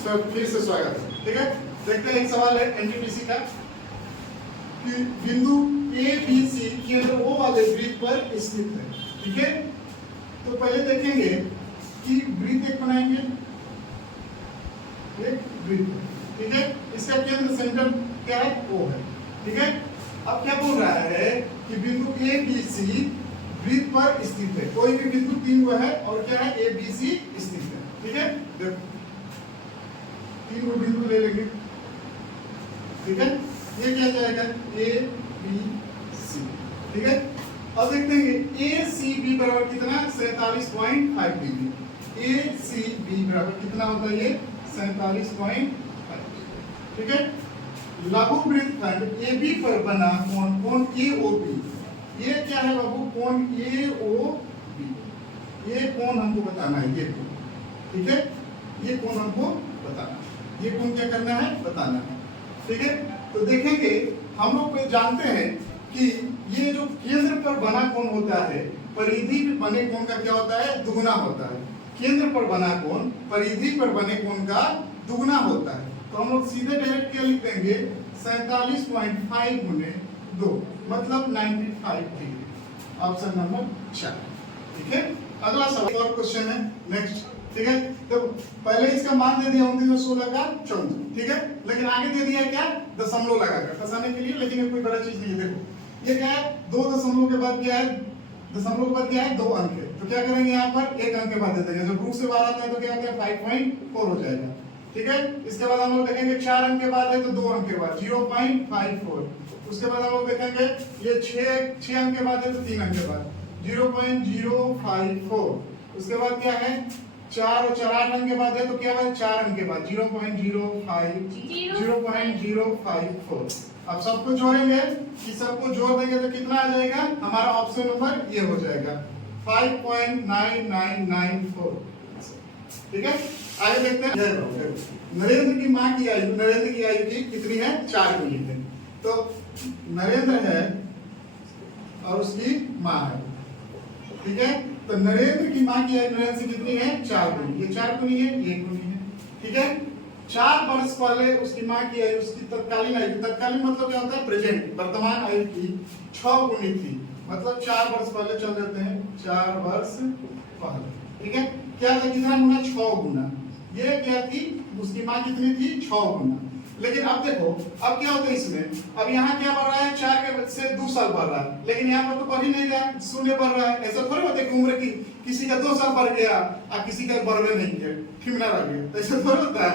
फिर से स्वागत है। ठीक है, देखते हैं एक सवाल है एनटीपीसी का कि बिंदु ए बी सी केंद्र O वाले वृत्त पर स्थित है। ठीक है, तो पहले देखेंगे कि वृत्त एक बनाएंगे, एक वृत्त। ठीक है, इसका केंद्र सेंटर क्या है? O है। ठीक है, अब क्या बोल रहा है कि बिंदु ए बी सी वृत्त पर स्थित है। कोई भी बिंदु 3 वो है और क्या है? ए बी सी स्थित है। ठीक है, देखो 3 बिंदु ले लेंगे। ठीक है, ये क्या जाएगा? A B C. ठीक है, अब देखते हैं ए सी बी बराबर कितना? 47.5 डिग्री। ए सी बी बराबर कितना होता है? ये 47.5। ठीक है, लघु वृत्तखंड ए बी पर बना कोण, कोण ए ओ बी। ये क्या है बाबू? कोण ए ओ बी। ये कोण हमको बताना है, ये कोण। ठीक है, ये कोण हमको बताना है, ये कोण क्या करना है? बताना है। ठीक है, तो देखेंगे हम लोग जानते हैं कि ये जो केंद्र पर बना कोण होता है, परिधि पर बने कोण का क्या होता है? दुगुना होता है। केंद्र पर बना कोण परिधि पर बने कोण का दुगुना होता है। तो हम लोग सीधे डायरेक्ट क्या लिख देंगे? 47.5 गुने 2 मतलब 95 डिग्री। Option number 4। ठीक है, अगला सवाल और क्वेश्चन है नेक्स्ट। ठीक है, तो पहले इसका मान दे दिया 16 का 14। ठीक है, लेकिन आगे दे दिया क्या? दशमलव लगाकर फंसाने के लिए। लेकिन ये कोई बड़ा चीज नहीं है। देखो ये क्या है? 2 दशमलव के बाद क्या है? दशमलव के बाद क्या है? 2 अंक है। तो क्या करेंगे? यहाँ पर 1 अंक के बाद दे देंगे। जब रूट से बाहर आता है तो क्या होता है? 5.4 हो जाएगा। ठीक है, इसके बाद हम लोग देखेंगे 4 अंक के बाद है तो 2 अंक के बाद 0.54। उसके बाद हम लोग देखेंगे ये 6 अंक के बाद है तो 3 अंक के बाद 0.054। उसके बाद क्या है? 4 और 4 8 अंक के बाद है तो क्या है? 4 अंक के बाद 0.054। अब सबको जोड़ेंगे कि सबको जोड़ देंगे तो कितना आ जाएगा? हमारा ऑप्शन नंबर ये हो जाएगा 5.9994। ठीक है, आगे देखते हैं। नरेंद्र की माँ की आयु, नरेंद्र की आयु की कितनी है? 4 यूनिट है। तो नरेंद्र है और उसकी माँ है। ठीक है, तो नरेंद्र की माँ की आयु नरेंद्र से कितनी है? 4 गुनी। ये 4 गुनी है, 1 गुनी है। ठीक है, 4 वर्ष पहले उसकी माँ की आयु, उसकी तत्कालीन आयु, तत्कालीन मतलब क्या होता है? प्रेजेंट, वर्तमान आयु की 6 गुनी थी। मतलब 4 वर्ष पहले चल देते हैं, 4 वर्ष पहले। ठीक है, क्या था? कितना गुना? 6 गुना। ये क्या थी? उसकी माँ कितनी थी? 6 गुना। लेकिन अब देखो, अब क्या होता है इसमें? अब यहाँ क्या बढ़ रहा है? 4 के से 2 साल बढ़ रहा है, लेकिन यहाँ पर तो बढ़ ही नहीं रहा, शून्य बढ़ रहा है। ऐसा थोड़ी होता है कि उम्र की किसी का 2 साल बढ़ गया और किसी का बढ़वे नहीं गया, ठिमना रह गया, तो ऐसा थोड़ी होता है।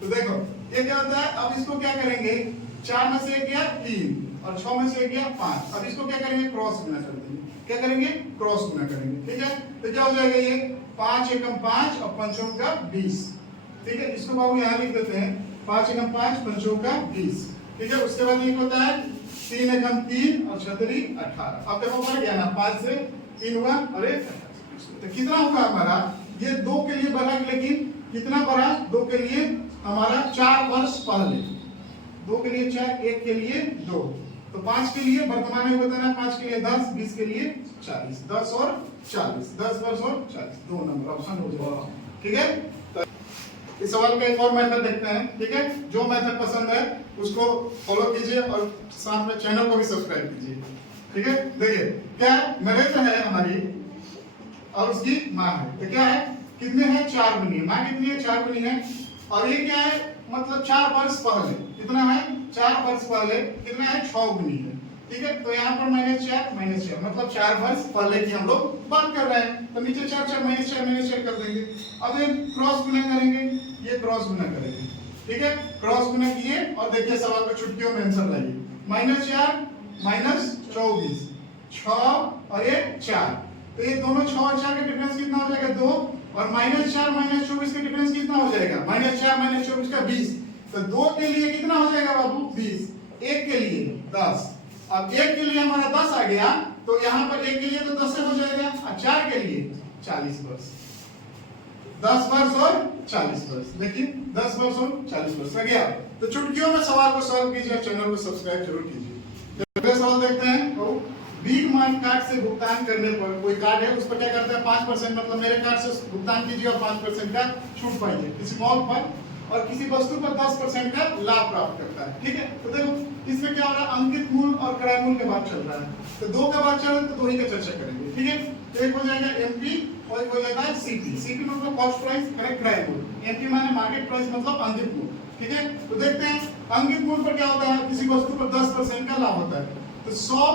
तो देखो ये क्या होता है? अब इसको क्या करेंगे? 4 में से 1 गया 3 और 6 में से 1 गया 5। अब इसको क्या करेंगे? क्रॉस गुना कर देंगे। क्या करेंगे? क्रॉस गुना करेंगे। ठीक है, तो क्या हो जाएगा? ये 5 एकम 5 और 5 का 20। ठीक है, इसको बाबू यहाँ लिख देते हैं 5 एकम 5 5 का 20। ठीक है, उसके बाद ये होता है 3 एकम 3 और 6 3 18। अब देखो बढ़ गया ना, 5 से 3 हुआ और 1 तो कितना होगा हमारा? ये 2 के लिए बढ़ा, लेकिन कितना बढ़ा? 2 के लिए हमारा 4 वर्ष पहले, 2 के लिए 4, 1 के लिए 2, तो 5 के लिए वर्तमान में बताना, 5 के लिए 10, 20 के लिए 40, 10 और 40, 10 वर्ष और 40, 2 नंबर ऑप्शन हो जाएगा। ठीक है, तो इस सवाल का एक और मेथड देखते हैं। ठीक है, जो मेथड पसंद है उसको फॉलो कीजिए और साथ में चैनल को भी सब्सक्राइब कीजिए। ठीक है, देखिए क्या नरेंद्र है हमारी और उसकी माँ है, तो क्या है? कितने हैं? 4 गुनी। माँ कितनी है? 4 गुनी है। और ये क्या है? मतलब 4 वर्ष पहले कितना है? 4 वर्ष पहले कितना है? 6 गुनी है। ठीक है, तो यहाँ पर -4 मतलब 4 वर्ष पहले की हम लोग बात कर रहे हैं। तो नीचे 4 4 -4 कर देंगे। अब ये क्रॉस गुना करेंगे, ये क्रॉस गुना करेंगे। ठीक है, क्रॉस गुना किए और देखिए सवाल को छुट्टियों में आंसर लाइए। -4 -24 6 और ये 4, तो ये दोनों 6 और 4 का डिफरेंस कितना हो जाएगा? 2। और -4 -24 का डिफरेंस कितना हो जाएगा? -4 -24 का 20। तो 2 के लिए कितना हो जाएगा बाबू? 20। 1 के लिए 10। अब 1 के लिए हमारा 10 आ गया, तो यहाँ पर 1 के लिए तो 10 हो जाएगा और 4 के लिए 40 वर्ष। 10 वर्ष और 40 वर्ष, लेकिन 10 वर्ष और 40 वर्ष आ गया। तो चुटकियों में सवाल को सॉल्व कीजिए और चैनल को सब्सक्राइब जरूर कीजिए। अगला सवाल देखते हैं। तो बिग मार्ट कार्ड से भुगतान करने पर, कोई कार्ड है उस पर क्या करते हैं? 5% मतलब मेरे कार्ड से भुगतान कीजिए और 5% का छूट पाइए। किसी मॉल पर और किसी वस्तु पर 10% का लाभ प्राप्त करता है। ठीक है, तो देखो इसमें क्या हो रहा है, अंकित मूल और क्रय मूल के बात चल रहा है, तो दो का बात चल रहा है तो दो ही का चर्चा करेंगे। ठीक है, तो एक हो जाएगा एमपी और एक हो जाएगा सीपी। सीपी मतलब कॉस्ट प्राइस, क्रय मूल, एमपी माने मार्केट प्राइस मतलब अंकित मूल। ठीक है, तो देखते हैं अंकित मूल पर क्या होता है, किसी वस्तु पर 10% का लाभ होता है, तो 100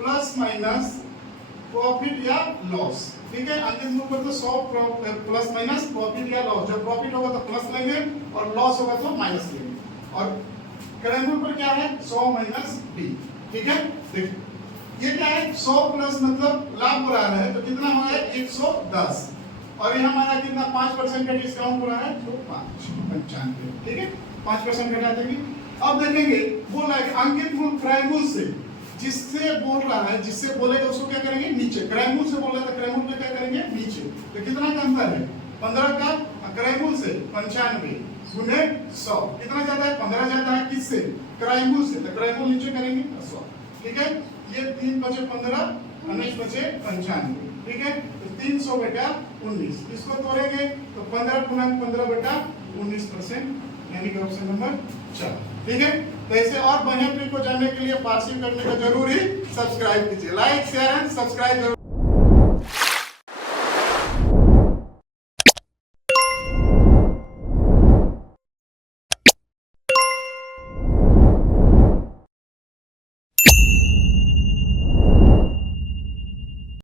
प्लस माइनस प्रॉफिट या लॉस। ठीक है, अंकित मूल पर तो 100 प्लस माइनस प्रॉफिट या लॉस, जब प्रॉफिट होगा तो प्लस लेंगे और लॉस होगा तो माइनस लेंगे। और क्रय मूल पर क्या है, 100 माइनस बी। ठीक है, देखिए ये क्या है, 100 प्लस मतलब लाभ हो रहा है तो कितना हो रहा है 110, और ये हमारा कितना 5% का डिस्काउंट हो रहा है तो 95। ठीक है, 5% घटा देंगे। अब देखेंगे बोल रहा है अंकित मूल क्रय मूल से, जिससे बोल रहा है, जिससे बोलेगा उसको क्या करेंगे नीचे, क्रय मूल से बोल रहा था क्रय मूल पे क्या करेंगे नीचे, तो कितना का अंतर है 15 का, क्रय मूल से 95 गुने 100, कितना ज्यादा है 15 ज्यादा है किससे, क्रय मूल से, तो क्रय मूल नीचे करेंगे 100। ठीक है, ये 3 बचे 15, 19 बचे 95। ठीक है, तो 300 बटा 19, इसको तोड़ेंगे तो 15 गुना 15 बटा 19%, यानी कि ऑप्शन नंबर 4। ठीक है, तो ऐसे और बढ़िया ट्रिक को जानने के लिए पार्सिंग करने का जरूर ही सब्सक्राइब कीजिए, लाइक शेयर एंड सब्सक्राइब जरूर।